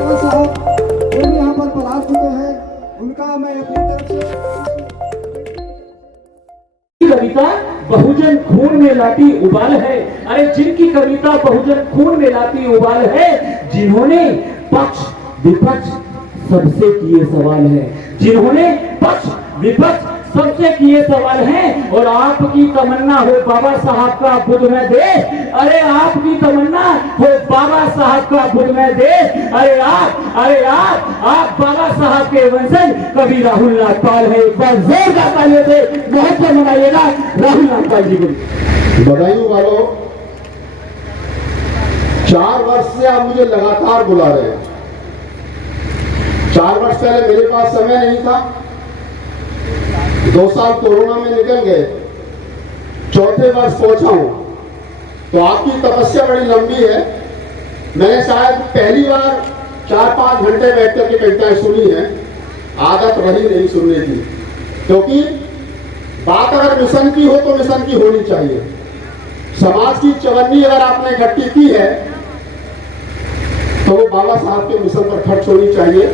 साहब जो भी यहाँ पर पधार चुके हैं उनका मैं अपनी तरफ से कविता बहुजन खून में लाती उबाल है। अरे जिनकी कविता बहुजन खून में लाती उबाल है, जिन्होंने पक्ष विपक्ष सबसे किए सवाल है, जिन्होंने पक्ष विपक्ष सबसे किए सवाल हैं। और आपकी तमन्ना हो बाबा साहब का बुद्ध में देश, अरे आपकी तमन्ना हो बाबा साहब का बुद्ध में देश। अरे आप बाबा साहब के वंशज कवि राहुल नागपाल है। एक बार जोरदार तालियों से महोत्सव मनाइएगा राहुल नागपाल जी को। बधाई वालों, 4 वर्ष से आप मुझे लगातार बुला रहे हैं। 4 वर्ष पहले मेरे पास समय नहीं था, 2 साल कोरोना में निकल गए, 4थे वर्ष पहुंचा हूं, तो आपकी तपस्या बड़ी लंबी है। मैंने शायद पहली बार 4-5 घंटे बैठ करके कविताएं सुनी है, आदत रही नहीं सुनने की, क्योंकि बात अगर मिशन की हो तो मिशन की होनी चाहिए। समाज की चवन्नी अगर आपने इकट्ठी की है तो वो बाबा साहब के मिशन पर खर्च होनी चाहिए।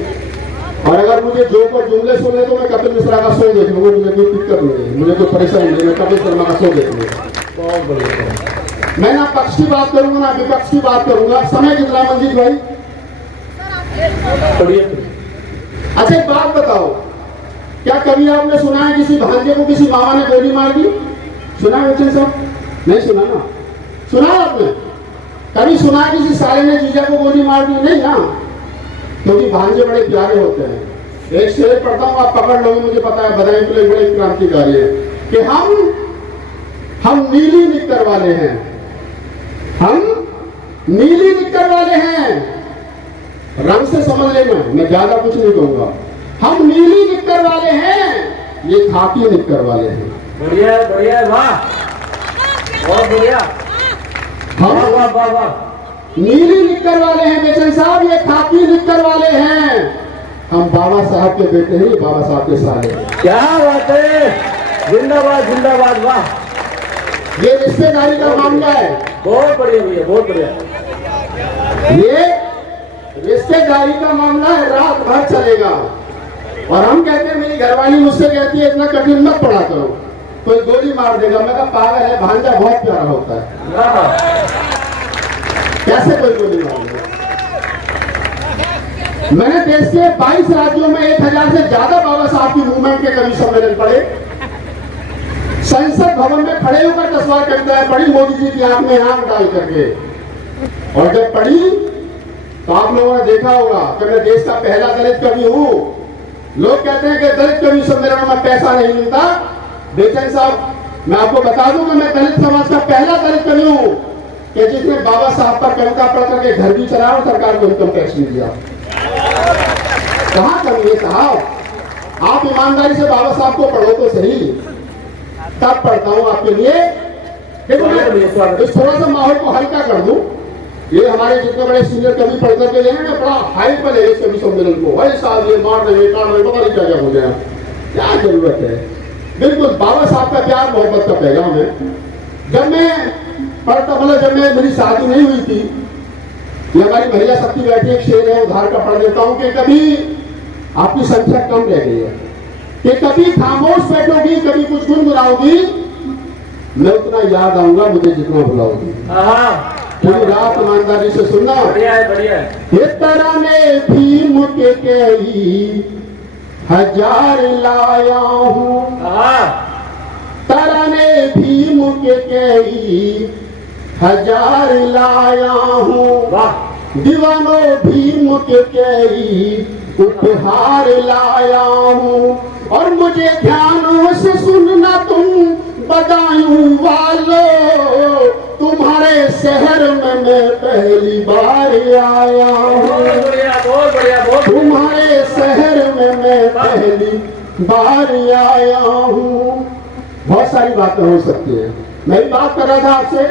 और अगर मुझे जो को जुमले सुने तो मैं कपिल मिश्रा का शो देख लूंगा, मुझे कोई दिक्कत नहीं है, मुझे कोई परेशानी नहीं, मैं कपिल शर्मा का शो देख लूंगा। बहुत बढ़िया। मैं ना पक्ष की बात करूंगा ना विपक्ष की बात करूंगा। समय कितना मंजीत भाई? अच्छा एक बात बताओ, क्या कभी आपने सुना है किसी भांजे को किसी मामा ने गोली मार दी? सुना है बच्चन साहब? नहीं सुना ना? सुना है आपने? कभी सुना है किसी साले ने जीजा को गोली मार दी? नहीं ना, क्योंकि भांजे बड़े प्यारे होते हैं। एक शेर पढ़ता हूं, आप पकड़ लोगे, मुझे पता है बधाई के लिए बड़े क्रांतिकारी है कि हम नीली निक्कर वाले हैं, हम नीली निक्कर वाले हैं। रंग से समझ लेना, मैं ज्यादा कुछ नहीं कहूंगा। हम नीली निक्कर वाले हैं, ये खाकी निक्कर वाले हैं। बढ़िया बढ़िया, वाह बहुत बढ़िया, हम वाह वाह वाह। नीली निक्कर वाले हैं बेचन साहब, ये खाकी निक्कर वाले हैं। हम बाबा साहब के बेटे हैं, बाबा साहब के साले। क्या बात है, जिंदाबाद जिंदाबाद, वाह। ये रिश्तेदारी का मामला है। बहुत बढ़िया भैया, बहुत बढ़िया। ये रिश्तेदारी का मामला है, रात भर चलेगा। और हम कहते हैं, मेरी घरवाली मुझसे कहती है इतना कठिन मत पढ़ा करो, कोई गोली मार देगा। मैं कहा पागल है, भांजा बहुत प्यारा होता है, कैसे कोई गोली मार देगा? मैंने देश के 22 राज्यों में 1000 से ज्यादा बाबा साहब की मूवमेंट के कवि सम्मेलन पढ़े। संसद भवन में खड़े होकर 10 बार कविताएं पढ़ी मोदी जी की आंख में आंख डाल करके। और जब पढ़ी तो आप लोगों ने देखा होगा कि मैं देश का पहला दलित कवि हूं। लोग कहते हैं कि दलित कवि सम्मेलन में पैसा नहीं मिलता। बेचैन साहब, मैं आपको बता दूं कि मैं दलित समाज का पहला दलित कवि हूं कि जिसने बाबा साहब पर कविता पढ़ करके घर भी चलाया और सरकार को इनकम टैक्स नहीं दिया। कहां कमी है साहब? आप ईमानदारी से बाबा साहब को पढ़ो तो सही, तब पढ़ता हूं आपके लिए। देखो मैं इस थोड़ा सा माहौल को हल्का कर दूं। ये हमारे जितने बड़े सीनियर कवि पढ़ करके गए हैं, बड़ा हाई पर है इस कवि सम्मेलन को। भाई साहब ये मार रहे काट रहे, पता नहीं क्या क्या हो गया, क्या जरूरत है? बिल्कुल बाबा साहब का प्यार मोहब्बत का पैगाम है। जब मैं पढ़ता, मतलब जब मेरी शादी नहीं हुई थी, ये हमारी महिला शक्ति बैठी एक शेर है, उधार का पढ़ देता हूं कि कभी आपकी संख्या कम रह गई है, कि कभी खामोश बैठोगी, कभी कुछ गुनगुनाओगी, मैं उतना याद आऊंगा मुझे जितना बुलाओगी। पूरी रात ईमानदारी से सुनना। बढ़िया है, बढ़िया है। इस तरह ने भीम के कई 1000 लाया हूं, तरने भीम के कई 1000 लाया हूं। दीवानो भीम के कई उपहार लाया हूं। और मुझे ध्यान से सुनना तुम बदायूं वालों, तुम्हारे शहर में मैं पहली बार आया हूँ। तुम्हारे शहर में मैं पहली बार आया हूँ। बहुत सारी बातें हो सकती है। मैं भी बात कर रहा था आपसे,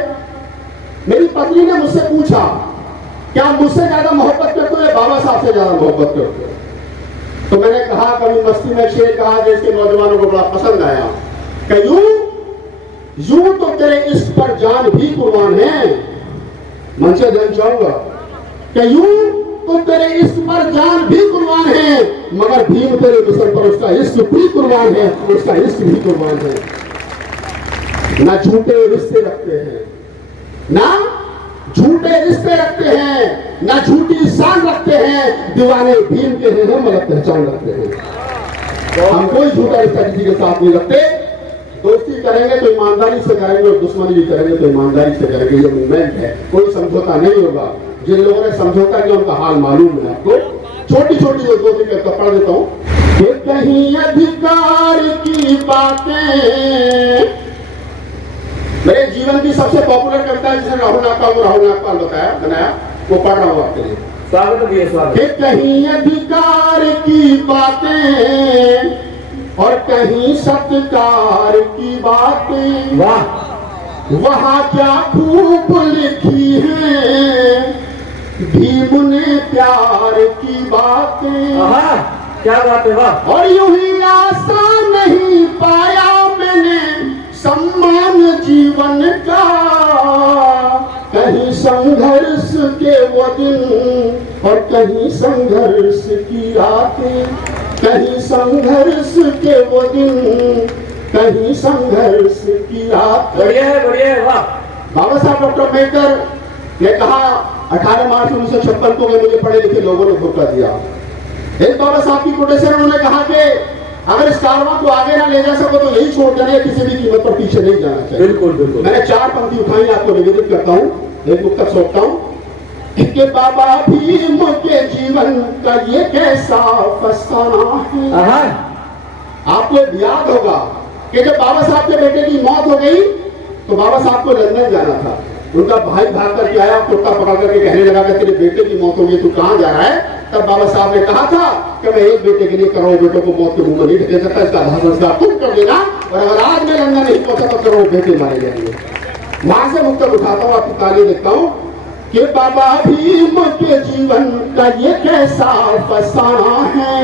मेरी पत्नी ने मुझसे पूछा क्या मुझसे ज्यादा मोहब्बत करते हो या बाबा साहब से ज्यादा मोहब्बत करते हो? तो मैंने कहा, कभी मस्ती में शेर कहा जिसके नौजवानों को बड़ा पसंद आया, कि यूं तो तेरे इश्क पर जान भी कुर्बान है। मन से देना चाहूंगा कि यूं तो तेरे इश्क पर जान भी कुर्बान है, मगर भीम तेरे मिशन पर उसका इश्क भी कुर्बान है, उसका इश्क भी कुर्बान है। ना झूठे रिश्ते रखते हैं, ना झूठे रिश्ते रखते हैं, ना झूठी शान रखते हैं, दीवाने भीम के हैं हम अलग पहचान रखते हैं। हम कोई झूठा रिश्ता किसी के साथ नहीं रखते, दोस्ती करेंगे तो ईमानदारी से करेंगे और दुश्मनी भी करेंगे तो ईमानदारी से करेंगे। ये मूवमेंट है, कोई समझौता नहीं होगा। जिन लोगों ने समझौता किया उनका हाल मालूम है आपको। छोटी छोटी जो दो दिन का पढ़ देता हूँ कि कहीं अधिकार की बातें, मेरे जीवन की सबसे पॉपुलर कविता है जिसे राहुल नागपाल बनाया, वो पढ़ रहा हूँ आपके लिए। स्वागत है, स्वागत। कि कहीं अधिकार की बातें और कहीं सत्कार की बातें, वाह, वहां क्या खूब लिखी है भीम ने प्यार की बातें। आहा, क्या बात है, वाह। और यूं ही आसान नहीं पाया मैंने सम्मान जीवन का, कहीं संघर्ष के वो दिन और कहीं संघर्ष की रातें, कहीं संघर्ष के वो दिन, कहीं संघर्ष की रात। बढ़िया है, वाह। बाबा साहब डॉक्टर अम्बेडकर ने कहा 18 मार्च 1956 को मुझे पढ़े लिखे लोगों ने धोखा दिया। एक बाबा साहब की कोटेशन उन्होंने कहा कि अगर इस कारवां को आगे ना ले जा सको तो यही छोड़ देना है, किसी भी कीमत पर पीछे नहीं जाना चाहिए। बिल्कुल बिल्कुल। मैंने 4 पंक्ति उठाई, आपको निवेदित करता हूँ, एक बुक तक सौंपता हूँ कि बाबा भीम के जीवन का ये कैसा फसाना है। आपको याद होगा कि जब बाबा साहब के बेटे की मौत हो गई तो बाबा साहब को लंदन जाना था। उनका भाई भाग करके आया, कुर्ता पकड़ करके कहने लगा कि तेरे बेटे की मौत हो गई, तू कहाँ जा रहा है? तब बाबा साहब ने कहा था कि मैं एक बेटे के लिए करोड़ों बेटों को मौत के मुंह में नहीं ढकेल सकता, इसका आधा संस्कार तुम कर देना, और अगर आज मैं लंदन नहीं पहुंचा तो करोड़ों बेटे मारे जाएंगे। वहां से मुक्त उठाता हूँ, आपकी ताली देखता हूँ कि बाबा भीम के जीवन का ये कैसा फसाना है,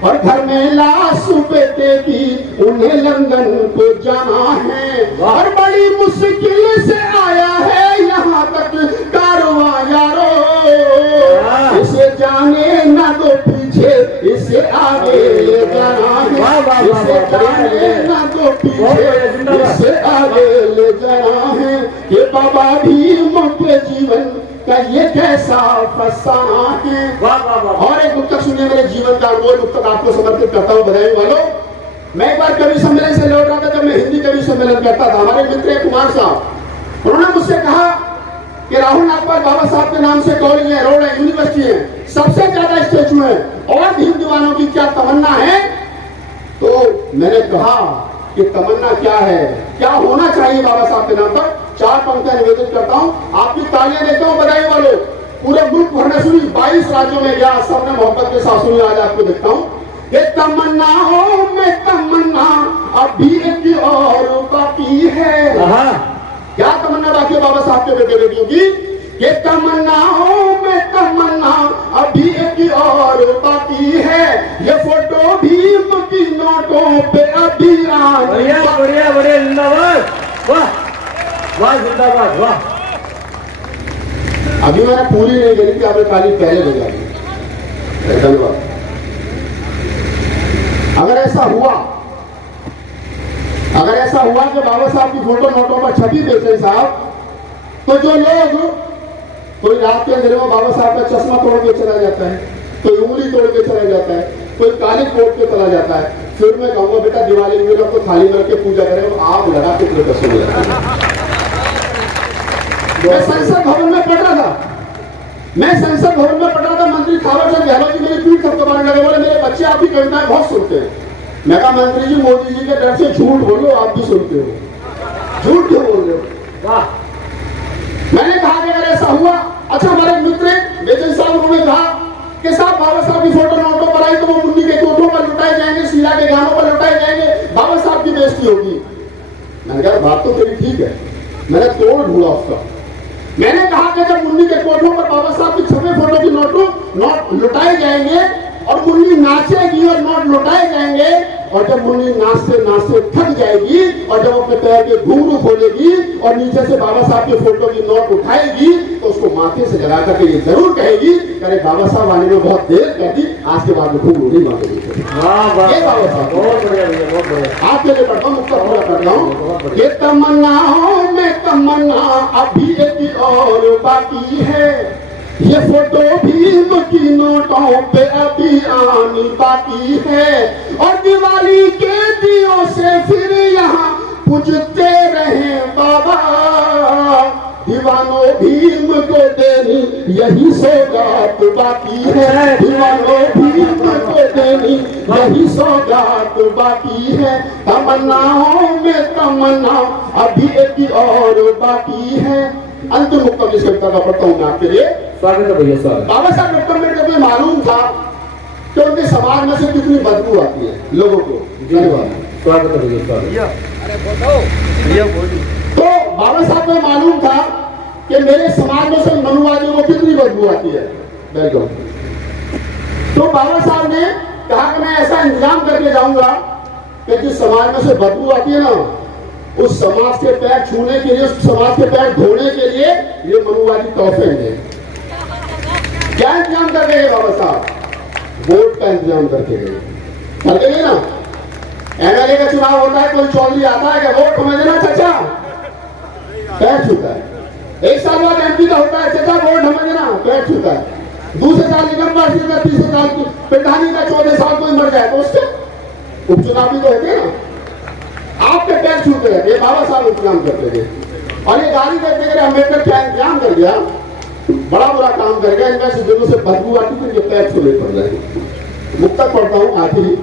और घर में लाश बेटे की उन्हें लंदन को जाना है, और बड़ी मुश्किल से आया है यहाँ तक कारवां यारो, इसे जाने ना दो पीछे, इसे आगे ले जाना है, इसे जाने ना दो पीछे, इसे आगे ले जाना है। ये बाबा भीम के जीवन का ये कैसा फसाना है। और एक उत्तक सुनिए, मेरे जीवन का अनमोल उत्तक आपको समर्पित करता हूँ बधाई वालों। मैं एक बार कवि सम्मेलन से लौट रहा था, जब मैं हिंदी कवि सम्मेलन करता था, हमारे मित्र कुमार साहब, उन्होंने मुझसे कहा कि राहुल नागपाल बाबा साहब के नाम से कॉलेज है, रोड है, यूनिवर्सिटी है, सबसे ज्यादा स्टेचू है, और भीम दीवानों की क्या तमन्ना है? तो मैंने कहा कि तमन्ना क्या है, क्या होना चाहिए बाबा साहब के नाम पर? 4 पंक्तियां निवेदित करता हूं, आपकी तालियां देता हूं बधाई वालों। पूरे मुल्क भर में सुनी, 22 राज्यों में गया, सबने मोहब्बत के साथ सुनी। आज आपको देखता हूं, ये तमन्नाओं में तमन्ना अभी एक और बाकी है। क्या तमन्ना बाकी है बाबा साहब के बेटे बेटियों की? ये तमन्नाओं में तमन्ना अभी एक और बाकी है, ये फोटो भीम की नोटों पे अभी बढ़िया बढ़िया बढ़िया, जिंदाबाद, वाह वाह, जिंदाबाद, वाह। अभी मैंने पूरी नहीं करी थी, आपने ताली पहले बजा दी, धन्यवाद। अगर ऐसा हुआ कि बाबा साहब की फोटो नोटों पर छपी बेचे साहब, तो जो लोग, कोई रात के अंधेरे में बाबा साहब का चश्मा तोड़ के चला जाता है, कोई उंगली तोड़ के चला जाता है, कोई काली कोट के चला जाता है, फिर मैं कहूंगा बेटा दिवाली में लोग तो थाली में के पूजा करें, आग लगा के पूरे कसम जाता है। मैं संसद भवन में पढ़ रहा था, मंत्री थावरचंद गहलोत जी मेरी पीठ थपथपाने लगे, बोले मेरे बच्चे आपकी कविताएं बहुत सुनते हैं। मैं कहा मंत्री जी, मोदी जी के डर से झूठ बोलो, आप भी सुनते हो, झूठ क्यों बोल रहे हो? वाह। मैंने कहा कि अगर ऐसा हुआ, अच्छा हमारे मित्र बेचन साहब, उन्होंने कहा कि साहब बाबा साहब की फोटो नोटों पर आई तो वो मुन्नी के कोठों पर लुटाए जाएंगे, शीला के गानों पर लुटाए जाएंगे, बाबा साहब की बेइज्जती होगी। मैंने कहा बात तो तेरी ठीक है, मैंने तोड़ ढूंढा उसका। मैंने कहा कि जब मुन्नी के कोठों पर बाबा साहब की छपे फोटो की नोट लुटाए जाएंगे और मुन्नी नाचेगी और नोट लुटाए जाएंगे, और जब मुन्नी नाचते नाचते थक जाएगी और जब अपने पैर के घुंघरू खोलेगी और नीचे से बाबा साहब के फोटो की नोट उठाएगी तो उसको माथे से लगा करके ये जरूर कहेगी अरे बाबा साहब आने में बहुत देर कर दी, आज के बाद में घुंघरू नहीं मांगेगी। ये बाबा साहब बहुत बढ़िया भैया, बहुत बढ़िया। आपके लिए पढ़ता हूँ, मुक्ता पूरा कर रहा हूँ। ये तमन्नाओं में तमन्ना अभी एक और बाकी है, ये फोटो भीम की नोटों पे अभी आनी बाकी है, और दिवाली के दियों से फिर यहाँ पूजते रहे बाबा, दीवानों भीम को देनी यही सौगात बाकी है, दीवानों भीम को देनी यही सौगात बाकी है, तमन्नाओं में तमन्ना अभी एक और बाकी है। अंतिम मुक्तम इस कविता का पढ़ता हूँ मैं आपके लिए। स्वागत है भैया, स्वागत। बाबा साहब डॉक्टर अम्बेडकर को मालूम था कि उनके समाज में से कितनी बदबू आती है लोगों को। धन्यवाद। स्वागत है भैया, स्वागत। तो बाबा साहब को मालूम था कि मेरे समाज में से मनुवादियों को कितनी बदबू आती है। वेलकम। तो बाबा साहब ने कहा कि मैं ऐसा इंतजाम करके जाऊंगा कि जिस समाज में से बदबू आती है ना, उस समाज के पैर छूने के लिए, उस समाज के पैर धोने के लिए ये मनुवादी तोहफे हैं। क्या इंतजाम करके गए बाबा साहब? वोट का इंतजाम करके गए। करके गए ना, एमएलए का चुनाव होता है, कोई चौधरी आता है कि वोट हमें देना चाचा, पैर छूता है। एक साल बाद एमपी का होता है, चाचा वोट हमें देना, पैर छूता है। दूसरे साल निगम पार्षद का, तीसरे साल प्रधानी का, चौथे साल कोई मर जाए तो उसके उपचुनाव भी तो होते हैं ना, आपके पैर छूते रहते। बाबा साहब इंतजाम करते थे और ये गाली देते थे अम्बेडकर क्या इंतजाम कर दिया, बड़ा बुरा काम कर गया। इनमें से दिनों से बदबू आती थी, ये पैर छूने पड़ जाएंगे। मुक्ता पढ़ता हूँ आखिरी।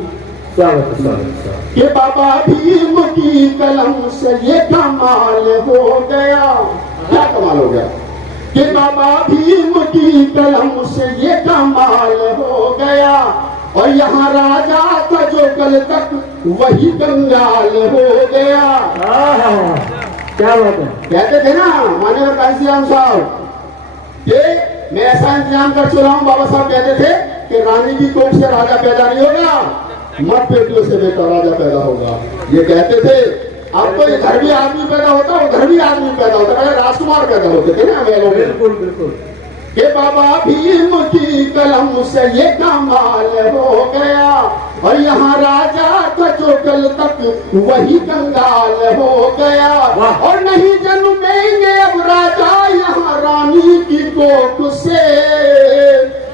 स्वागत। ये बाबा भीम की कलम से ये कमाल हो गया। क्या कमाल हो गया? कि बाबा भीम की कलम से ये कमाल हो गया, और यहाँ राजा था जो कल तक वही कंगाल हो गया। क्या बात है। कहते थे ना माननीय कांसीराम साहब, ये मैं ऐसा इंतजाम कर चुका हूँ। बाबा साहब कहते थे कि रानी की कोख से राजा पैदा नहीं होगा, मत पेटियों से बेटा राजा पैदा होगा। ये कहते थे। अब तो इधर भी आदमी पैदा होता, उधर भी आदमी पैदा होता, पहले राजकुमार पैदा होते थे ना महलों में। बिल्कुल बिल्कुल। कि बाबा भीम की कलम से ये कमाल हो गया, और यहाँ राजा का जो कल तक वही कंगाल हो गया, और नहीं जन्मेंगे अब राजा यहाँ रानी की कोख से,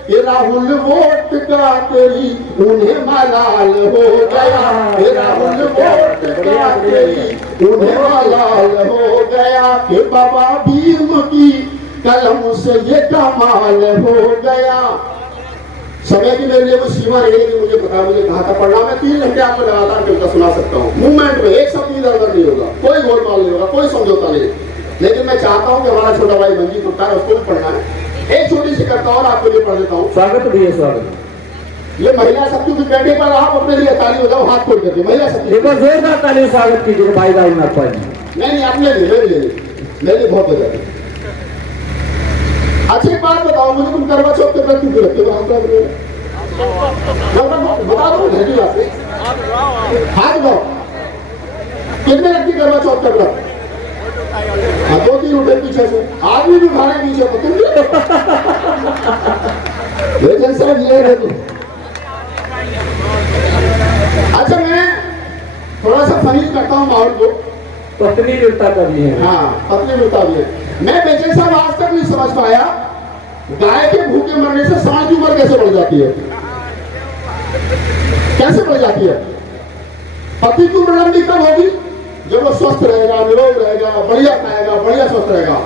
कि राहुल वोट का तेरी उन्हें मलाल हो गया, कि राहुल वोट का तेरी उन्हें मलाल हो गया, कि बाबा भीम की कलम से ये कमाल हो गया। समय की मेरे लिए कोई सीमा नहीं है कि मुझे पता मुझे कहाँ तक पढ़ना। मैं 3 घंटे आपको लगातार कविता सुना सकता हूँ, मूवमेंट में एक शब्द इधर उधर नहीं होगा, कोई गोलमाल नहीं होगा, कोई समझौता नहीं। लेकिन मैं चाहता हूँ कि हमारा छोटा भाई मंजीत गुप्ता है, उसको भी पढ़ना है। एक छोटी सी कविता और आपके लिए पढ़ देता हूँ। स्वागत भैया, स्वागत। ये महिला शक्ति की बैठे पर आप अपने लिए ताली हो जाओ, हाथ खोल करके। महिला शक्ति एक बार जोरदार ताली स्वागत कीजिए भाई रामनाथ भाई। नहीं अपने लिए, मेरे लिए बहुत हो जाती। अच्छा एक बात बताओ मुझे, तुम करवा चौथ के व्रत क्यों रखते हो? बता दो घटी बात है। हाथ दो, कितने रखती करवा चौथ का व्रत? 2-3 उठे पीछे से, आदमी भी भाड़े पीछे को। तुम साहब ये है तुम। अच्छा मैं थोड़ा सा फनी करता हूँ माहौल को। पत्नी मिलता का भी है। हाँ पत्नी मिलता भी है। मैं बेचैन साहब आज तक नहीं समझ पाया, गाय के भूखे मरने से सांड की उम्र कैसे बढ़ जाती है? कैसे बढ़ जाती है? पति की उम्र लंबी कब होगी? जब वो स्वस्थ रहेगा, निरोग रहेगा, बढ़िया खाएगा, बढ़िया स्वस्थ रहेगा।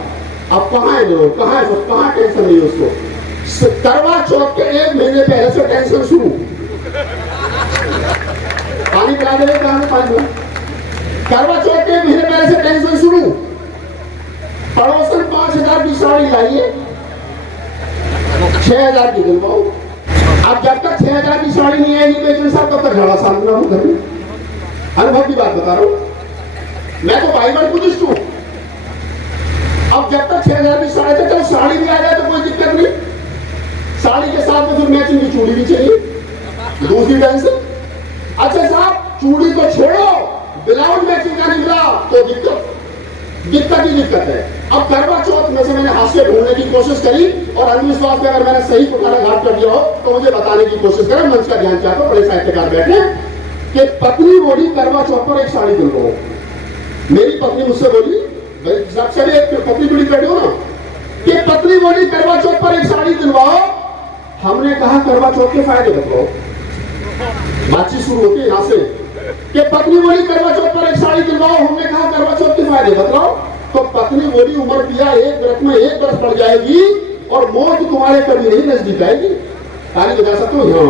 अब कहाँ है निरोग, कहाँ है स्वस्थ, कहाँ टेंशन नहीं है उसको। करवा चौथ के 1 महीने पहले से टेंशन शुरू। पानी पिला देवे, कहाँ में पानी? करवा चौथ के 1 महीने पहले से टेंशन शुरू। पड़ोसन 5,000 की साड़ी लाइए, 6,000 की दिलवाओ। अब जब तक 6,000 की साड़ी नहीं आएगी बेचन साहब तब तक झगड़ा शांत रहूं घर में। अनुभव की बात बता रहा हूं, मैं तो बाइबल बुद्धिस्ट हूं। अब जब तक 6,000 की साड़ी, चलो साड़ी भी आ जाए तो कोई दिक्कत नहीं, साड़ी के साथ में फिर मैचिंग की चूड़ी भी चाहिए, दूसरी टेंशन। अच्छा साहब चूड़ी को छोड़ो, ब्लाउज मैचिंग का निकला तो दिक्कत ही दिक्कत है। अब करवा चौथ में से मैंने हास्य ढूंढने की कोशिश करी और अंधविश्वास में अगर मैंने सही पुकारा घाट कर दिया हो तो मुझे बताने की कोशिश करें। मंच का ध्यान चाहता, बड़े साहित्यकार बैठे कि पत्नी बोली करवा चौथ पर एक साड़ी दिलवाओ। मेरी पत्नी मुझसे बोली, सभी एक पत्नी जुड़ी बैठे हो ना, कि पत्नी बोली करवा चौथ पर एक साड़ी दिलवाओ। हमने कहा करवा चौथ के फायदे बताओ। बातचीत शुरू होती है यहां से कि पत्नी बोली करवा चौथ पर एक साड़ी दिलवाओ। हमने कहा करवा चौथ के फायदे बताओ। तो पत्नी बोली उम्र दिया एक व्रत में एक बरस पड़ जाएगी और मौत तुम्हारे कभी नहीं नजदीक आएगी। ताली बजा सकते हो? हाँ,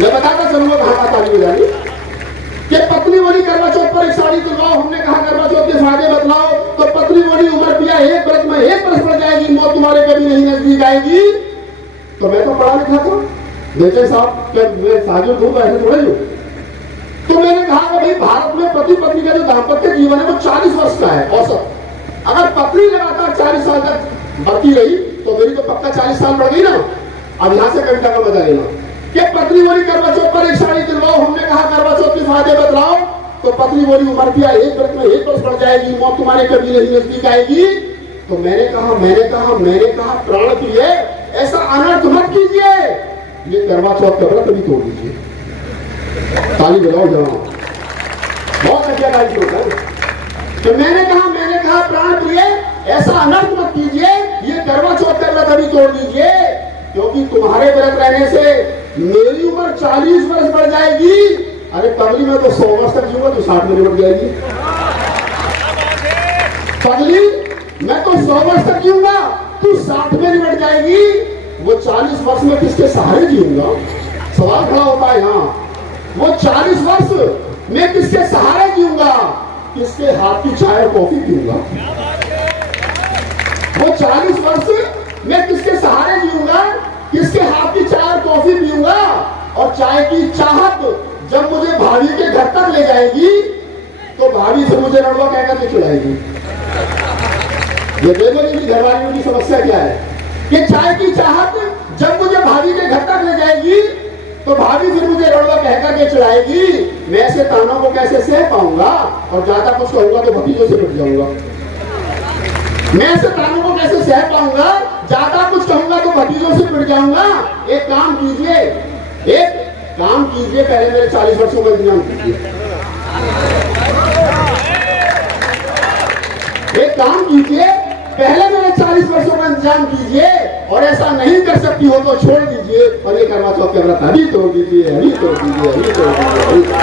मैं बताता चलूंगा कहां का ताली बजानी। कि पत्नी बोली करवा चौथ पर एक साड़ी दिलवाओ। हमने कहा करवा चौथ के फायदे बतलाओ। तो पत्नी बोली उम्र दिया एक व्रत में एक बरस पड़ जाएगी, मौत तुम्हारे कभी नहीं नजदीक आएगी। तो मैं तो पढ़ा लिखा था, बेटे साहब क्या मैं साजिद हूं तो ऐसे थोड़ा ही हूं। तो मैंने कहा कि भाई भारत में पति पत्नी का जो दाम्पत्य जीवन है वो 40 वर्ष का है औसत। अगर पत्नी लगातार 40 साल तक बढ़ती रही तो मेरी तो पक्का 40 साल बढ़ गई ना। अब यहां से कविता का मजा लेना कि पत्नी बोली करवा चौथ पर एक साड़ी दिलवाओ। हमने कहा करवा चौथ के फायदे बतलाओ। तो पत्नी बोली उम्र दिया एक व्रत में एक वर्ष बढ़ जाएगी, मौत तुम्हारे कभी नहीं नजदीक आएगी। तो मैंने कहा प्राण प्रिय ऐसा अनर्थ मत कीजिए, ये करवा चौथ का व्रत भी तोड़ दीजिए। ताली बजाओ जरा, बहुत आज्ञाकारी होता है। तो मैंने कहा प्राण प्रिय ऐसा अनर्थ मत कीजिए, ये करवा चौथ का व्रत अभी तोड़ दीजिए, क्योंकि तुम्हारे व्रत रहने से मेरी उम्र 40 वर्ष बढ़ जाएगी। अरे पगली में तो 100 वर्ष तक जीऊंगा, तो 60 में बढ़ जाएगी। पगली मैं तो 100 वर्ष तक जीऊंगा, तू 60 में निपट जाएगी। वो 40 वर्ष में किसके सहारे जीऊंगा? सवाल खड़ा होता है यहाँ। वो 40 वर्ष में किसके सहारे जीऊंगा? किसके हाथ की चाय और कॉफी पीऊंगा? वो 40 वर्ष में किसके सहारे जीऊंगा? किसके हाथ की चाय और कॉफी पीऊंगा? और चाय की चाहत जब मुझे भाभी के घर तक ले जाएगी तो भाभी से मुझे रड़वा कहकर के खिलाएगी। ये देखो इनकी घरवालियों की समस्या क्या है कि चाय की चाहत जब मुझे भाभी के घर तक ले जाएगी तो भाभी फिर मुझे रड़वा कहकर के चढ़ाएगी। मैं ऐसे तानों को कैसे सह पाऊंगा? और ज्यादा कुछ कहूंगा तो भतीजों से पिट जाऊंगा। मैं ऐसे तानों को कैसे सह पाऊंगा? ज्यादा कुछ कहूंगा तो भतीजों से पिट जाऊंगा। एक काम कीजिए, पहले मेरे 40 वर्षों का इंतजाम कीजिए। एक काम कीजिए, पहले मेरे 40 वर्षों का इंतजाम कीजिए, और ऐसा नहीं कर सकती हो तो छोड़ दीजिए और ये करवा चौथ का व्रत अभी तोड़ दीजिए, अभी तोड़ दीजिए, अभी तोड़ दीजिए।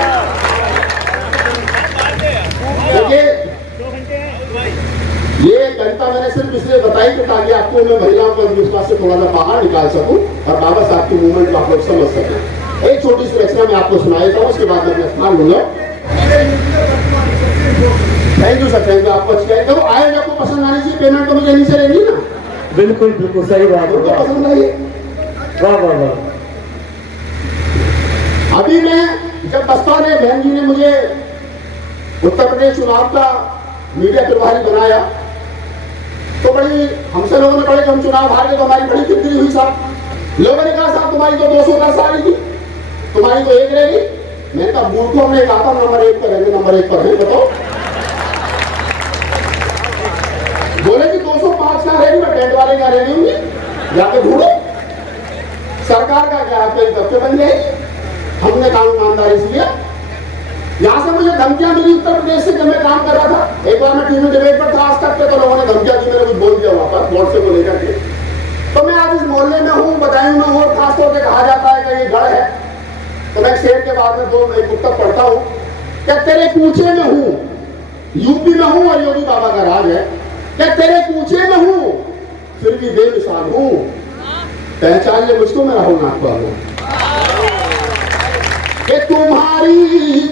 ये कविता मैंने सिर्फ इसलिए बताई कि ताकि आपको मैं महिलाओं के अंधविश्वास से थोड़ा सा बाहर निकाल सकूं और बाबा साहब की मूवमेंट को आप लोग समझ सकें। एक छोटी सी रचना मैं आपको सुना देता हूं, उसके बाद मैं अपना स्थान लूंगा। Thank you sir, thank you. आपको अच्छी देखो आए आपको पसंद आनी चाहिए, पेमेंट तो मुझे नहीं से लेनी ना। बिल्कुल बिल्कुल सही बात है, पसंद आई। वाह वाह वाह। अभी मैं जब बसपा ने बहन जी ने मुझे उत्तर प्रदेश चुनाव का मीडिया प्रभारी बनाया तो बड़ी हमसे लोगों ने बड़े हम चुनाव हार गए तो हमारी बड़ी किरकिरी हुई साहब। लोगों ने कहा साहब तुम्हारी तो 210 आ रही थी, तुम्हारी तो 1 रहेगी। मैंने कहा मूर्खों, हमने कहा था नंबर 1 पर रहेंगे, नंबर 1 पर है, बताओ। बोले कि 205 का रहेगी, मैं टेंट वाले का रहेगी होंगी, जाके ढूंढो। सरकार का क्या आपके दफ्तर बन जाएगी। हमने कानून ईमानदारी से लिया। यहां से मुझे धमकियां मिली उत्तर प्रदेश से जब मैं काम कर रहा था। एक बार मैं टीवी डिबेट पर था आज तक के, तो लोगों ने धमकियां दी, मैंने कुछ बोल दिया वहां पर वोट से को लेकर के। तो मैं आज इस मोहल्ले में हूँ, बदायूं में हूँ, और खासतौर से कहा जाता है कि ये गढ़ है। तो मैं शेर के बाद में 2 पुस्तक पढ़ता हूँ। क्या तेरे कूचे में हूँ, यूपी में हूँ और योगी बाबा का राज है। क्या तेरे कूचे में हूँ फिर भी बेमिसाल हूँ, पहचान ले मुझको, मैं राहुल नागपाल हूँ। कि तुम्हारी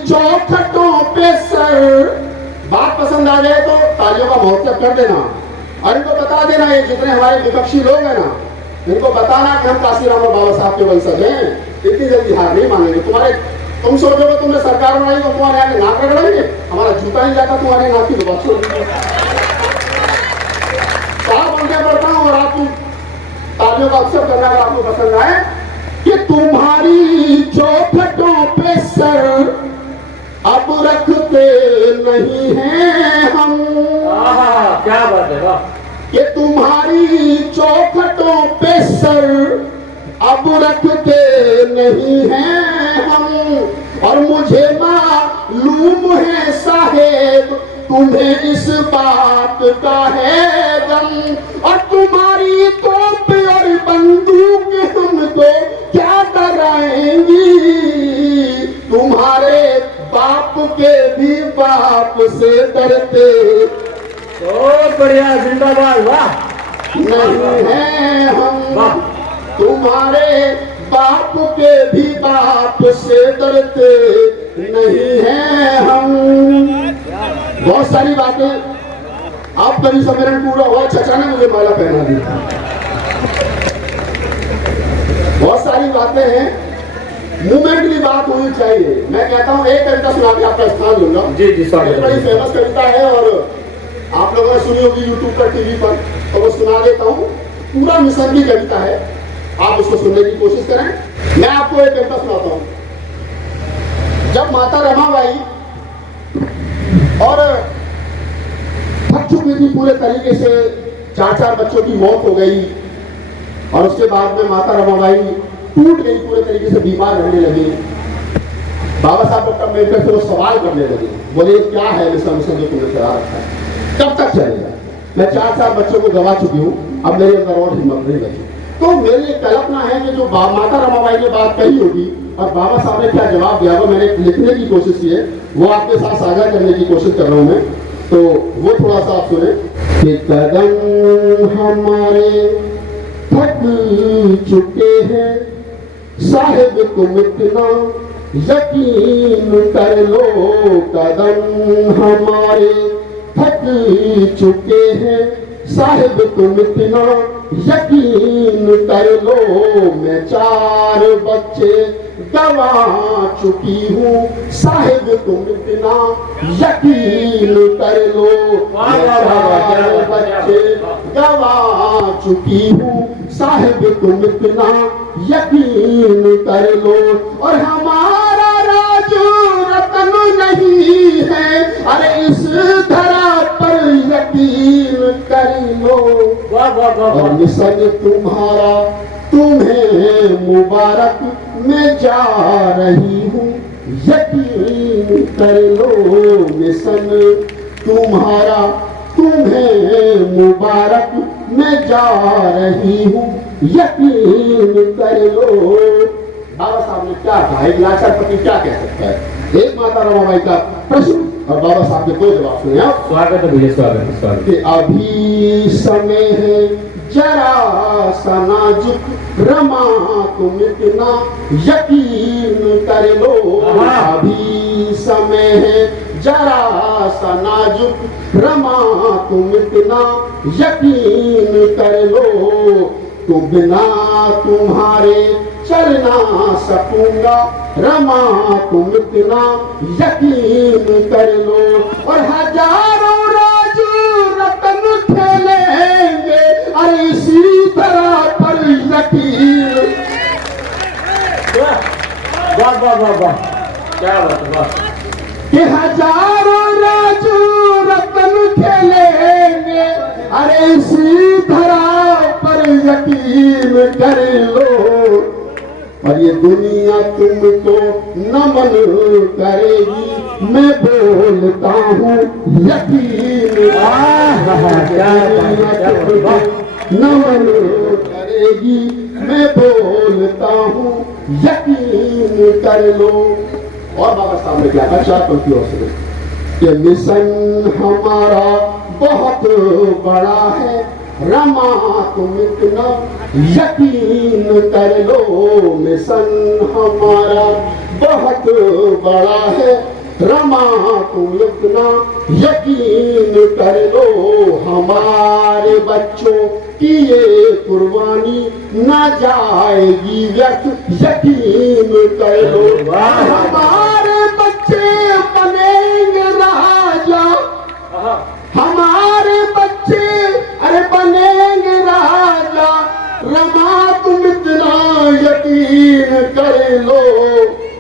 चौखटों पे सर, बात पसंद आ जाए तो तालियों का महोत्सव कर देना, और इनको बता देना, ये जितने हमारे विपक्षी लोग हैं ना, इनको बताना कि हम काशीराम और बाबा साहब के वंशज हैं। इतनी जल्दी हार नहीं मानेंगे। तुम सोचोगे तुमने सरकार बनाई तो तुम्हारे यहाँ नाक रगड़ेंगे, हमारा जूता नहीं जाता तुम्हारे नाक की दुआ छोड़ दीजिए। साफ अंदर बढ़ता हूँ और आपकी तालियों का अवसर करना अगर आपको पसंद आए कि तुम्हारी चौखटों पे सर नहीं हैं हम। क्या बात है, वाह। कि तुम्हारी चौखटों पे सर अब रखते नहीं हैं हम। और मुझे मालूम है साहेब तुम्हें इस बात का है गम। और तुम्हारी तोप और बंदूक हमको क्या डराएंगी। तुम्हारे बाप के भी बाप से डरते बहुत बढ़िया, जिंदाबाद, वाह। नहीं है हम। वाह। तुम्हारे बाप के भी बाप से डरते नहीं हैं हम। बहुत सारी बातें। आप कभी सम्मेलन पूरा हुआ, चचा ने मुझे माला पहना दी। बहुत सारी बातें हैं, मूवमेंट की बात होनी चाहिए। मैं कहता हूँ एक कविता सुना के आपका स्थान लूंगा। जी जी, स्वागत है। बड़ी फेमस कविता है और आप लोगों ने सुनी होगी यूट्यूब पर, टीवी पर, तो वो सुना देता हूँ। पूरा मिशन की कविता है, आप उसको सुनने की कोशिश करें। मैं आपको एक कविता सुनाता हूँ। जब माता रमाबाई और थक चुकी थी पूरे तरीके से, 4 बच्चों की मौत हो गई और उसके बाद में माता रमाबाई टूट गई, पूरे तरीके से बीमार रहने लगी। बाबा साहब डॉक्टर अम्बेडकर से वो सवाल करने लगे, बोले क्या है मिशन जो तुमने चला रखा है, कब तक चलेगा। मैं 4 बच्चों को गवा चुकी हूँ, अब मेरे अंदर और हिम्मत नहीं बची। तो मेरी एक कल्पना है कि जो माता रमाबाई ने बात कही होगी और बाबा साहब ने क्या जवाब दिया वो मैंने लिखने की कोशिश की है, वो आपके साथ साझा करने की कोशिश कर रहा हूं मैं। तो वो थोड़ा सा आप सुने कि कदम हमारे थक चुके हैं साहिब तुम इतना यकीन कर लो। कदम हमारे थक चुके हैं साहिब तुम इतना यकीन कर लो। मैं 4 बच्चे गवा चुकी हूँ साहिब तुम इतना यकीन कर लो। मैं 4 बच्चे गवा चुकी हूँ साहिब तुम इतना यकीन कर लो। और हमारा राजू रतन नहीं है, अरे इस धरा पर यकीन कर लो। और मिशन तुम्हारा तुम्हें मुबारक मैं जा रही हूँ यकीन कर लो। मिशन तुम्हारा तुम्हें मुबारक मैं जा रही हूँ यकीन कर लो। बाबा साहब ने क्या कहा, एक लाचारपति क्या कह सकता है। एक माता रमाबाई का प्रश्न और बाबा साहब के 2 जवाब सुने आप। स्वागत है भैया, स्वागत है, स्वागत कि अभी समय है जरा सा नाजुक रमा तुम इतना यकीन कर लो। अभी समय है जरा सा नाजुक रमा तुम इतना यकीन कर लो। तो बिना तुम्हारे चल ना सकूंगा रमा तुम इतना यकीन कर लो। और हजारों राजू रतन खेलेंगे, अरे इसी तरह पर यकीन। वाह वाह वाह वाह, क्या बात है, वाह। कि हजारों राजू रतन खेलेंगे, अरे इसी धरा पर यकीन कर लो। और ये दुनिया तुमको नमन करेगी, मैं बोलता हूँ यकीन। नमन करेगी, मैं बोलता हूँ यकीन कर लो। और बाबा साहब ने क्या कहा 4 पंक्तियों से कि मिशन हमारा बहुत बड़ा है रमा तुम इतना यकीन कर लो। मिशन हमारा बहुत बड़ा है रमा तुम इतना यकीन कर लो। हमारे बच्चों की ये कुर्बानी ना जाएगी व्यर्थ यकीन कर लो। हमारे बच्चे बनेंगे राजा, हमारे बच्चे अरे बनेंगे राजा रमा तुम इतना यकीन कर लो।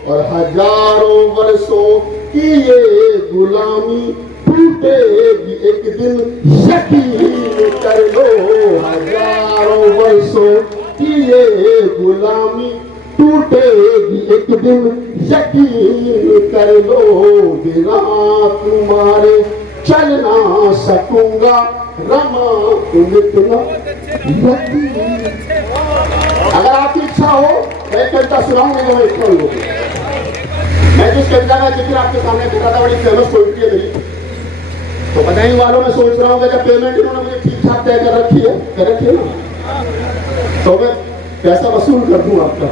और हजारों वर्षों कि ये गुलामी टूटेगी एक दिन, यकीन कर लो हजारों वर्षों कि ये गुलामी टूटेगी एक दिन, यकीन कर लो बिना तुम्हारे चल ना सकूंगा रमा इतना यकीन। अगर आपकी इच्छा हो तो एक कविता सुनाऊंगा जो मैं इसको लोग। मैं जिस कविता का जिक्र आपके सामने कर रहा था बड़ी फेमस पोइट्री है मेरी, तो बताने वालों में सोच रहा हूँ कि जब पेमेंट इन्होंने मुझे ठीक ठाक तय कर रखी है ना, तो मैं पैसा वसूल कर दूं आपका।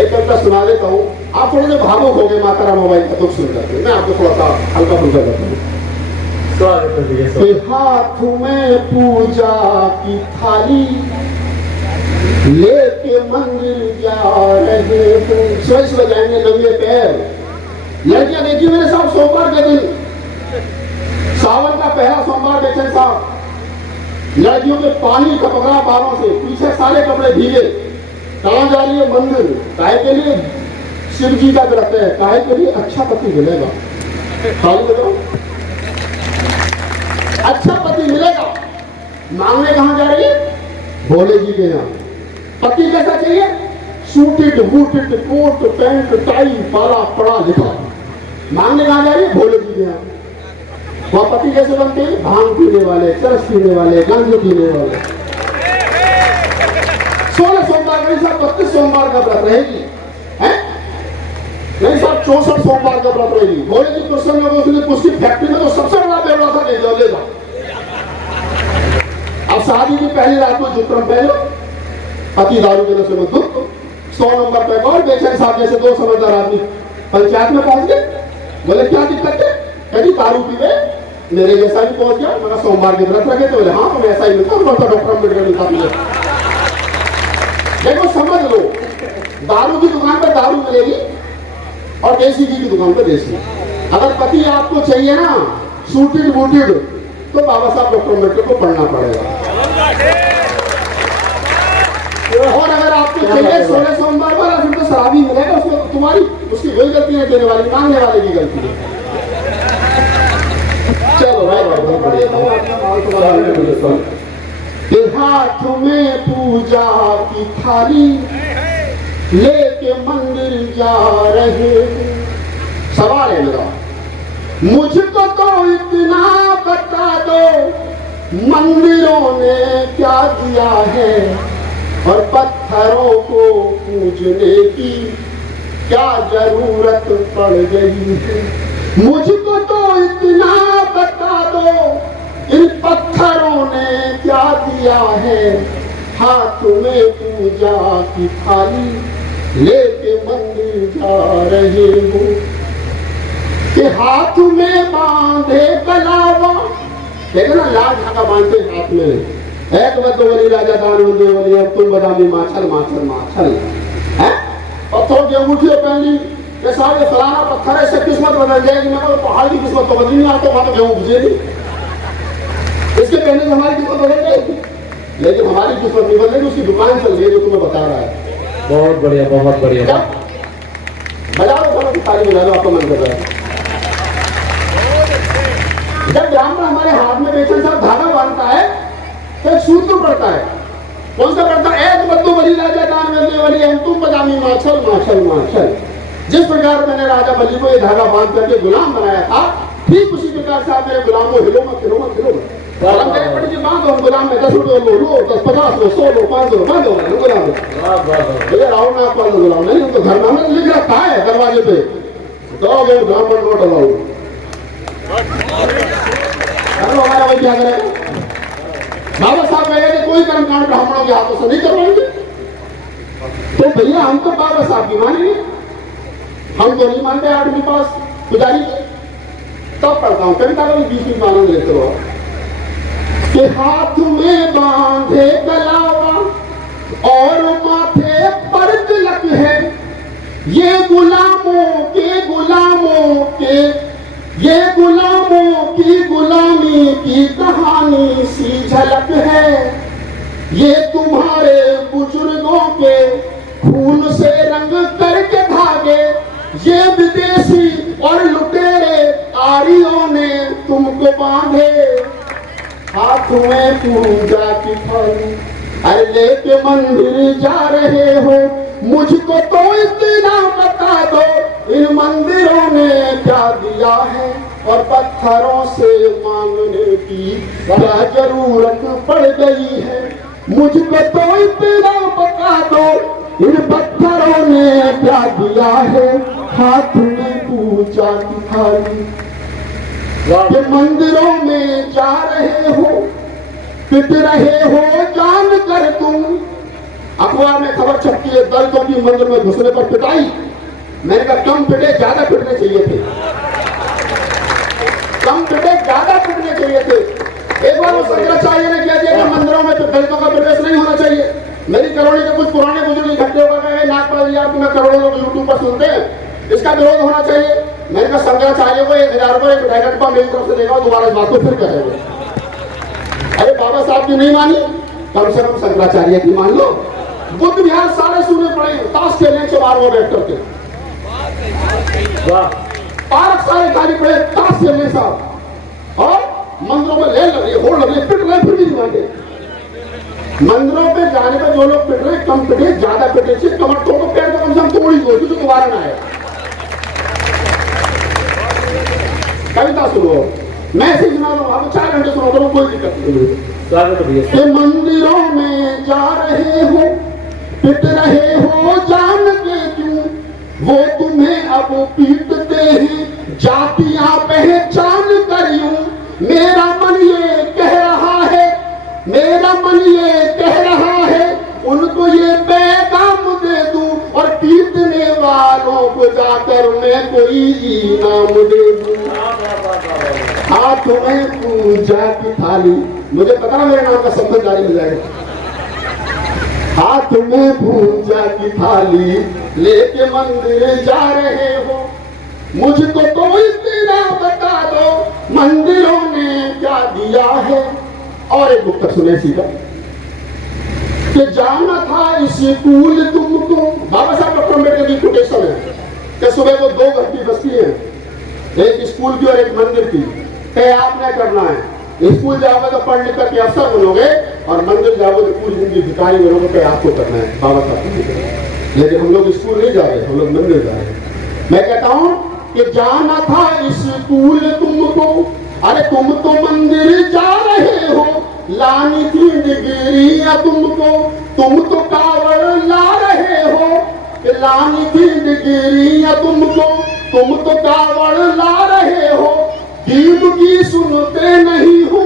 एक कविता सुना देता हूँ, आप थोड़े से भावुक हो गए माता राम मोबाइल का दुख सुन करके, मैं आपको थोड़ा सा हल्का फुल्का करता हूँ। हाथ में पूजा की थाली लेके मंदिर जा रहे हो, सुबह सुबह जाएंगे नंगे पैर। लड़कियां देखी मेरे साहब सोमवार के दिन, सावन का पहला सोमवार बेचन साहब, लड़कियों के पानी टपक रहा बालों से, पीछे सारे कपड़े भीगे, कहां जा रही है? मंदिर। काहे के लिए? शिव जी का व्रत है। काहे के लिए? अच्छा पति मिलेगा। खाली बताओ, अच्छा पति मिलेगा। मांगने कहां जा रही है? भोले जी के यहाँ। पति कैसा चाहिए? Suited booted coat pant tie पाला पड़ा लिखा। मांगने कहां जा रही है? भोले जी के यहाँ। वहां पति कैसे बनते हैं? भांग पीने वाले, चरस पीने वाले, गांजे पीने वाले। 16 सोमवार नहीं साहब, 32 सोमवार का व्रत रहेगी है? नहीं साहब, 64 सोमवार का व्रत रहेगी। भोले जी प्रसन्न में उसकी फैक्ट्री में तो सबसे बड़ा बेवड़ा था लेगा। अब शादी की पहली रात में जुटरम पहले पति दारू के नशे में दुख, 100 नंबर पे और बेचैन साहब जैसे दो समझदार आदमी पंचायत में पहुंच गए। बोले क्या दिक्कत है? कभी दारू पीवे मेरे जैसा भी पहुंच गया, मेरा सोमवार के व्रत रखे। तो बोले हाँ तो ऐसा ही मिलता, डॉक्टर अम्बेडकर मिलता मुझे। देखो समझ लो, दारू की दुकान पर दारू मिलेगी और देसी घी की दुकान पर देसी। अगर पति आपको चाहिए ना सूटेड बूटेड, तो बाबा साहब डॉक्टर अम्बेडकर को पढ़ना पड़ेगा। और अगर आपको चाहिए 16 सोमवार वाला, फिर तो शराबी मिलेगा। उसमें तुम्हारी उसकी वही गलती है, देने वाली मांगने वाले की गलती है। चलो भाई हाथ में पूजा की थाली लेके मंदिर जा रहे हैं। सवाल है मेरा, मुझको तो इतना बता दो, मंदिरों ने क्या दिया है और पत्थरों को पूजने की क्या जरूरत पड़ गई है। मुझको तो इतना बता दो, इन पत्थरों ने क्या दिया है। हाथ में पूजा की थाली लेके मंदिर जा रहे हो, कि हाथ में बांधे कलावा। देखो ना, लाल धागा बांधते हाथ में। एक बदोवली राजा दान देवली, अब तुम बदामी माछल माछल माछल है। पत्थरों की अंगूठियों पहनी कि साहब ये फलाना पत्थर है, इससे किस्मत बदल जाएगी। मैं बोला पहाड़ की किस्मत तो बदली नहीं, आता वहां तो गेहूं बुझे नहीं। इसके पहले से हमारी किस्मत बदल जाएगी, लेकिन हमारी किस्मत नहीं बदलेगी। उसकी दुकान चल रही है जो तुम्हें बता रहा है। बहुत बढ़िया, बहुत बढ़िया। बजा लो थोड़ा, ताली बजा लो, आपका मन कर रहा है। जब ब्राह्मण हमारे हाथ में बेचन साहब धागा बांधता है तो एक सूत्र पड़ता है। कौन सा पड़ता है? एक बद्दू बली राजा दान मिलने वाली हम तुम बदामी माछल माछल माछल। जिस प्रकार मैंने राजा बली को ये धागा बांध करके गुलाम बनाया था, ठीक उसी प्रकार से आप मेरे गुलाम को हिलो मत हिलो मत हिलो मत। पड़ी जी बांधो, हम गुलाम में 10 रुपये लो, 10 50 लो, 100 लो, 500 लो, बांधो गुलाम। भैया राहुल ना आप गुलाम नहीं, तो घर में लिख रखा है दरवाजे पे, दोगे ब्राह्मण नोट अलाउ। हमारा भाई क्या करेगा? बाबा साहब कहेंगे कोई कर्मकांड ब्राह्मणों के हाथों से नहीं करवाएंगे। तो भैया हम तो बाबा साहब की मानेंगे, हम तो नहीं मानते। आठवीं पास पुजारी तब पढ़ता हूँ कविता का भी 20 आनंद लेते हो। कि हाथ में बांधे कलावा और माथे पर तिलक है, ये गुलामों के ये गुलामों की गुलामी की कहानी सी झलक है। ये तुम्हारे बुजुर्गों के खून से रंग करके धागे, ये विदेशी नारियों ने तुमको बांधे हाथ में पूजा की थाली, अरे लेके मंदिर जा रहे हो, मुझको तो इतना बता दो इन मंदिरों ने क्या दिया है, और पत्थरों से मांगने की क्या जरूरत पड़ गई है। मुझको तो इतना बता दो इन पत्थरों ने क्या दिया है, हाथ में पूजा की थाली। ये मंदिरों में जा रहे हो, पिट रहे हो जान कर तुम। अखबार में खबर छपती है दलितों की मंदिर में घुसने पर पिटाई। मैंने कहा कम पिटे, ज्यादा पिटने चाहिए थे, कम पिटे ज्यादा पिटने चाहिए थे। एक बार वो शंकराचार्य ने कह दिया कि मंदिरों में दलितों का प्रवेश नहीं होना चाहिए। मेरी करोड़ी के कुछ पुराने बुजुर्ग इकट्ठे होकर गए, नागपाल यार तुम्हें करोड़ों लोग यूट्यूब पर सुनते हैं, इसका विरोध होना चाहिए। मैंने कहा शंकराचार्य को 1000 रुपये एक डायरेक्ट पर मेरी तरफ से देगा, दोबारा इस बात को फिर कहेंगे। अरे बाबा साहब की नहीं मानी, कम से कम शंकराचार्य की मान लो। बुद्ध विहार सारे सुने पड़े, ताश खेलने से बार वो बैठ करके पार्क सारे खाली पड़े ताश खेलने साहब, और मंदिरों में ले लगे होड़ लगे, पिट रहे फिर भी नहीं मानते। मंदिरों पे जाने पर जो लोग पिट रहे, कम पिटे ज्यादा पिटे से कमर तोड़ तो पैर तो कम से कम तोड़ ही दो, जो दोबारा ना आए। कविता सुनो, मैं से सुना लो, आप 4 घंटे सुना दो, कोई दिक्कत नहीं। मंदिरों में जा रहे हो, पिट रहे हो जान के क्यों, वो तुम्हें अब पीटते हैं जातियां पहचान कर यूं। मेरा मन ये कह रहा है, मेरा मन ये कह रहा है, उनको ये पैगाम दे दूं, और पीटने वालों को जाकर मैं कोई इनाम दे दूं। हाथ में पूजा की थाली, मुझे पता मेरे नाम का संबंध जारी मिल जाएगा। हाथ में पूजा की थाली लेके मंदिर जा रहे हो, मुझको तो इतना बता दो मंदिरों ने क्या दिया है। और एक उत्तर सुने सीधा कि जाना था स्कूल तुमको, बाबा साहब डॉक्टर अम्बेडकर की कोटेशन है कि सुबह को 2 घंटी बसती है, एक स्कूल की और एक मंदिर की, तय आपने करना है। स्कूल जाओगे तो पढ़ लिख करके अफसर बनोगे, और मंदिर जाओगे तो पूरी जिंदगी भिखारी बनोगे, तय आपको करना है। बाबा साहब, लेकिन हम लोग स्कूल नहीं जा रहे, हम लोग मंदिर जा रहे हैं। मैं कहता हूं कि जाना था स्कूल तुमको, अरे तुम तो मंदिर जा रहे हो, लानी थी डिग्रियां तुमको, तुम तो कावड़ ला रहे हो। लानी थी डिग्रियां तुमको, तुम तो कावड़ ला रहे हो। भीम की सुनते नहीं हो,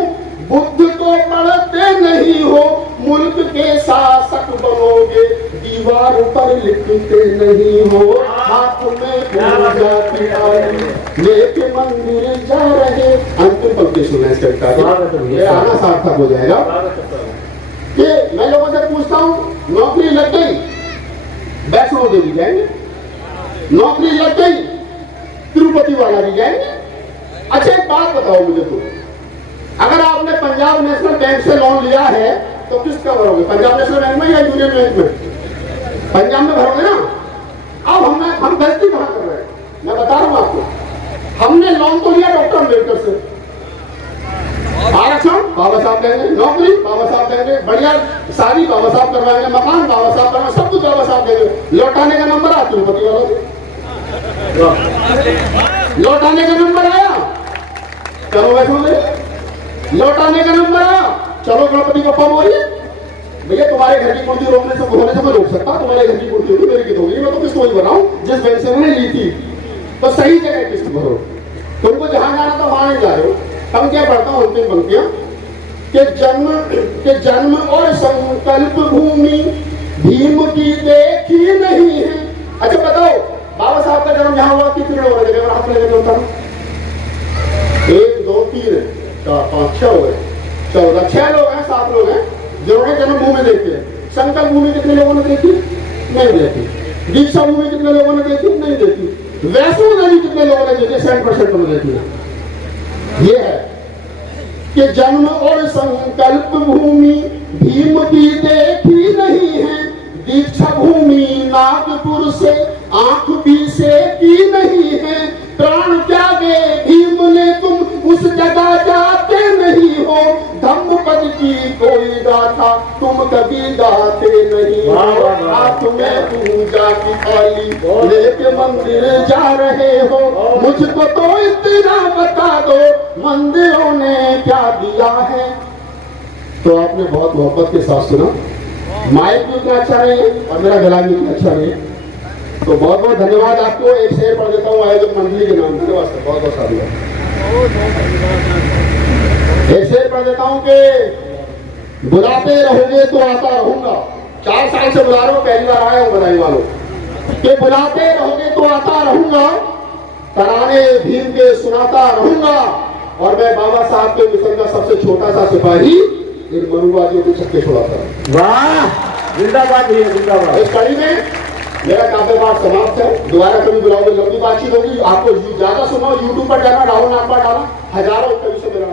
बुद्ध को पढ़ते नहीं हो, मुल्क के शासक बनोगे, दीवार पर लिखते नहीं हो। हाथ में पूजा की थाली लेके मंदिर जा रहे। अंतिम पंक्ति सुना इस कविता की, ये आना सार्थक हो जाएगा। कि मैं लोगों से पूछता हूँ, नौकरी लग गई, वैष्णो देवी जाएंगे, नौकरी लग गई, तिरुपति वाला भी जाएंगे। अच्छा एक बात बताओ मुझे, तो अगर आपने पंजाब नेशनल बैंक से लोन लिया है तो किसका भरोगे, पंजाब नेशनल बैंक में या यूनियन बैंक में? पंजाब में भरोगे ना। अब हम गलती कहां कर रहे हैं, मैं बता रहा हूं आपको। हमने लोन तो लिया डॉक्टर अम्बेडकर से, आरक्षण बाबा साहब देंगे, नौकरी बाबा साहब देंगे, बढ़िया शादी बाबा साहब करवाएंगे, मकान बाबा साहब करवाएंगे, सब कुछ बाबा साहब देंगे। लौटाने का नंबर आ तिरुपति वालों से, लौटाने का नंबर आया, चलो वैष्णो देवी। लौटाने का नंबर आया, चलो गणपति बप्पा बोलिए। भैया तुम्हारे घर की कुर्सी रोकने से होने से मैं रोक सकता, तुम्हारे घर की कुर्सी होगी, मेरी कित होगी, मैं तो किस्त वही बनाऊं जिस बैंक से मैंने ली थी। तो सही जगह किस्त भरो, तुमको जहां जाना था वहां नहीं जा रहे हो। हम क्या पढ़ता हूं अंतिम पंक्तियां के जन्म और संकल्प भूमि भीम की देखी नहीं है। अच्छा बताओ, बाबा साहब का जन्म जहां हुआ कितने लोग रहे, अगर हाथ लगे होता 1 2 3 4 5 6 हो गए, 14 6 लोग हैं, 7 लोग हैं जिन्होंने जन्मभूमि देखी है। संकल्प भूमि कितने लोगों ने देखी? नहीं देखी। दीक्षा भूमि कितने लोगों ने देखी? नहीं देखी। वैष्णो देवी कितने लोगों ने देखी? 100% ने देखी है। ये है कि जन्म और संकल्प भूमि भीम की देखी नहीं है, दीक्षा भूमि नागपुर से आंख भी से की नहीं है। प्राण त्यागे भीम ने कभी गाते नहीं हो। हाथ में पूजा की थाली लेके मंदिर जा रहे हो, मुझको तो इतना बता दो मंदिरों ने क्या दिया है। तो आपने बहुत मोहब्बत के साथ सुना, माइक भी उतना अच्छा नहीं है और मेरा गला भी उतना अच्छा नहीं है, तो बहुत बहुत धन्यवाद आपको। एक शेर पढ़ देता हूँ आयोजक मंडली के नाम, धन्यवाद सर, बहुत बहुत साधुवाद। एक शेर पढ़ देता हूँ कि बुलाते रहोगे तो आता रहूंगा। 4 साल से बुला रहा हूँ, पहली बार आया हूँ बधाई वालों कि बुलाते रहोगे तो आता रहूंगा, तराने भीम के सुनाता रहूंगा, और मैं बाबा साहब के मिशन का सबसे छोटा सा सिपाही इन मनुवादियों को छक्के छुड़ाता हूं। वाह, जिंदाबाद भैया, जिंदाबाद। इस कड़ी में मेरा काव्य पाठ समाप्त है। दोबारा कभी बुलाओगे, लंबी बातचीत होगी, आपको ज्यादा सुनाओ, यूट्यूब पर जाना, राहुल नाम पर डाला, हजारों कवि से मेरा